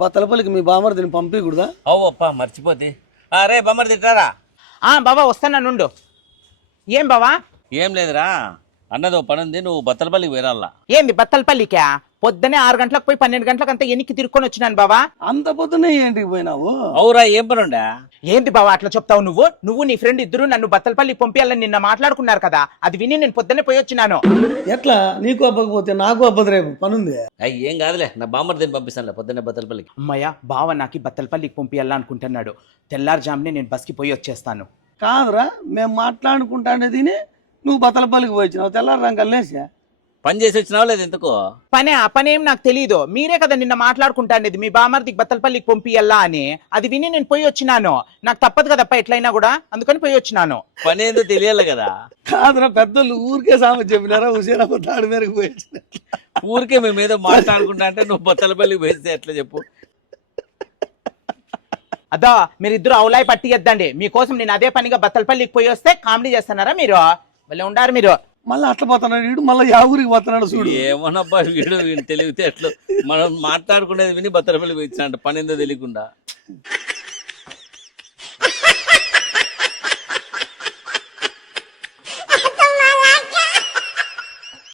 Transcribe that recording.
బత్తలపల్లికి మీ బామర్దిని పంపించకూడదా? అవ్వప్ప మర్చిపోతే. అరే బొమ్మర్ తిట్టారా? బావా వస్తానా నుండు. ఏం బావా? ఏం లేదురా, అన్నదో పని ఉంది, నువ్వు బత్తలపల్లికి వేరాలా. ఏంది బత్తలపల్లికా? పొద్దునే 6 గంటలకు పోయి 12 గంటలకు అంతా ఎన్నికి తిరుక్కొని వచ్చినాను బావా. అంత పొద్దునే ఏంటికి పోయినావు? అవురా, ఏం పని ఉండా? ఏంది బావా అట్లా చెప్తావు నువ్వు నీ ఫ్రెండ్ ఇద్దరు నన్ను బత్తలపల్లి పంపించాలని నిన్న మాట్లాడుకున్నారు కదా, అది విని నేను పొద్దునే పోయి వచ్చినాను. ఎట్లా నీకు అబ్బకపోతే నాకు అబ్బదు, రేపు పనుంది. అయ్యి ఏం కాదులే, నా బామ్మర్దిని పంపిస్తానులే పొద్దున్నే బత్తలపల్లికి. అమ్మయ్య, బావ నాకు బత్తలపల్లికి పంపించాలనుకుంటున్నాడు. తెల్లారుజామునే నేను బస్కి పోయి వచ్చేస్తాను. కాదురా, మేము మాట్లాడుకుంటానే తిని నువ్వు బత్తలపల్లికి పోయినావు. తెల్లారు రంగల్లేసా పని చేసి వచ్చినావా లేదు ఎందుకో? ఆ పనేం నాకు తెలీదు. మీరే కదా నిన్న మాట్లాడుకుంటానేది మీ బామర్దికి బత్తలపల్లికి పంపియల్లా అని. అది విని నేను పోయి వచ్చినాను. నాకు తప్పదు కదప్ప ఎట్లయినా కూడా, అందుకని పోయి వచ్చినాను. పని ఏందో తెలియాలి కదా. కాదురా, పెద్దలు ఊరికే సామెత చెప్పినారా? హుసేనప్ప తాడి మేరకు పోయి ఊరికే మేము ఏదో మాట్లాడుకుంటా అంటే నువ్వు బత్తలపల్లికి వేస్తే ఎట్లా చెప్పు? అదా మీరిద్దరు అవులాయి పట్టియద్దండి. మీకోసం నేను అదే పనిగా బత్తలపల్లికి పోయి వస్తే కామెడీ చేస్తున్నారా మీరు? మళ్ళీ ఉండారు మీరు. మళ్ళీ అట్లా పోతున్నాడు వీడు, మళ్ళీ యా ఊరికి పోతున్నాడు చూడు. ఏమన్నబ్బా వీడు తెలివితే ఎట్లు మనం మాట్లాడుకునేది విని బత్తలపల్లికి వచ్చినట్టు పని ఏందో తెలియకుండా.